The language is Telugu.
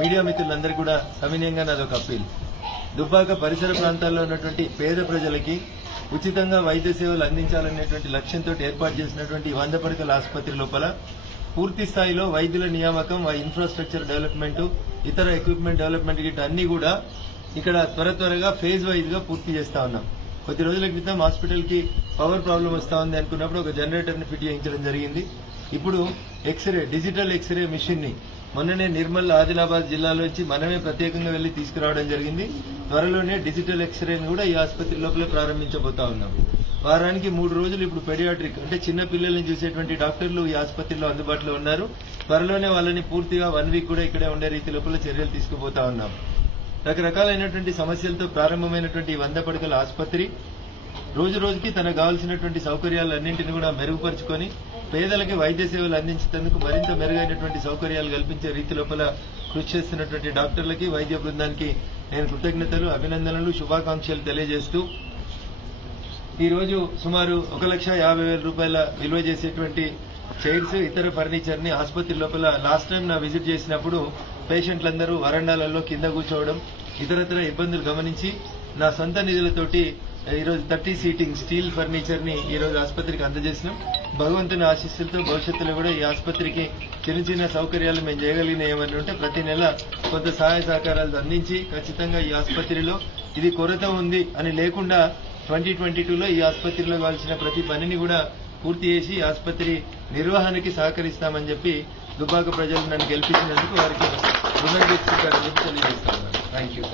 మీడియా మిత్రులందరికీ కూడా సవినయంగా నాదొక అప్పీల్. దుబ్బాక పరిసర ప్రాంతాల్లో ఉన్నటువంటి పేద ప్రజలకి ఉచితంగా వైద్య సేవలు అందించాలనేటువంటి లక్ష్యంతో ఏర్పాటు చేసినటువంటి 100 పడకల ఆసుపత్రి లోపల పూర్తి స్థాయిలో వైద్యుల నియామకం, ఇన్ఫ్రాస్ట్రక్చర్ డెవలప్మెంట్, ఇతర ఎక్విప్మెంట్ డెవలప్మెంట్ గిట్ట అన్ని కూడా ఇక్కడ త్వరగా ఫేజ్ వైజ్ గా పూర్తి చేస్తా ఉన్నాం. కొద్ది రోజుల క్రితం హాస్పిటల్ కి పవర్ ప్రాబ్లం వస్తా ఉంది అనుకున్నప్పుడు ఒక జనరేటర్ ని ఫిట్ చేయించడం జరిగింది. ఇప్పుడు డిజిటల్ ఎక్స్రే మిషన్ ని మొన్ననే నిర్మల్, ఆదిలాబాద్ జిల్లాలోంచి మనమే ప్రత్యేకంగా వెళ్లి తీసుకురావడం జరిగింది. త్వరలోనే డిజిటల్ ఎక్స్రేని కూడా ఈ ఆసుపత్రి లోపలే ప్రారంభించబోతా ఉన్నాం. వారానికి 3 రోజులు ఇప్పుడు పెడియాట్రిక్ అంటే చిన్న పిల్లల్ని చూసేటువంటి డాక్టర్లు ఈ ఆసుపత్రిలో అందుబాటులో ఉన్నారు. త్వరలోనే వాళ్ళని పూర్తిగా 1 వీక్ కూడా ఇక్కడే ఉండే రీతి లోపల చర్యలు తీసుకుపోతా ఉన్నాం. రకరకాలైనటువంటి సమస్యలతో ప్రారంభమైనటువంటి 100 పడకల ఆసుపత్రి రోజు రోజుకి తనకు కావాల్సినటువంటి సౌకర్యాలన్నింటినీ కూడా మెరుగుపరుచుకొని పేదలకి వైద్య సేవలు అందించేందుకు మరింత మెరుగైనటువంటి సౌకర్యాలు కల్పించే రీతి లోపల కృషి చేస్తున్నటువంటి డాక్టర్లకి, వైద్య బృందానికి నేను కృతజ్ఞతలు, అభినందనలు, శుభాకాంక్షలు తెలియజేస్తూ ఈ రోజు సుమారు 1,50,000 రూపాయల విలువ చేసేటువంటి చైర్స్, ఇతర ఫర్నిచర్ ని ఆసుపత్రి లోపల లాస్ట్ టైం నా విజిట్ చేసినప్పుడు పేషెంట్లందరూ వరండాలలో కింద కూర్చోవడం, ఇతరత్ర ఇబ్బందులు గమనించి నా సొంత నిధులతోటి ఈరోజు 30 సీటింగ్ స్టీల్ ఫర్నిచర్ ని ఈ రోజు ఆసుపత్రికి అందజేసినాం. భగవంతుని ఆశీస్సులతో భవిష్యత్తులో కూడా ఈ ఆసుపత్రికి చిన్న సౌకర్యాలు మేము చేయగలిగిన ఏమని ఉంటే ప్రతి నెల కొంత సహాయ సహకారాలు అందించి ఖచ్చితంగా ఈ ఆసుపత్రిలో ఇది కొరత ఉంది అని లేకుండా 2022లో ఈ ఆసుపత్రిలో కావాల్సిన ప్రతి పనిని కూడా పూర్తి చేసి ఆసుపత్రి నిర్వహణకి సహకరిస్తామని చెప్పి దుబ్బాక ప్రజలు నన్ను గెలిపించినందుకు వారికి రుణం తీర్చుకుంటారని చెప్పి తెలియజేస్తాను. Thank you.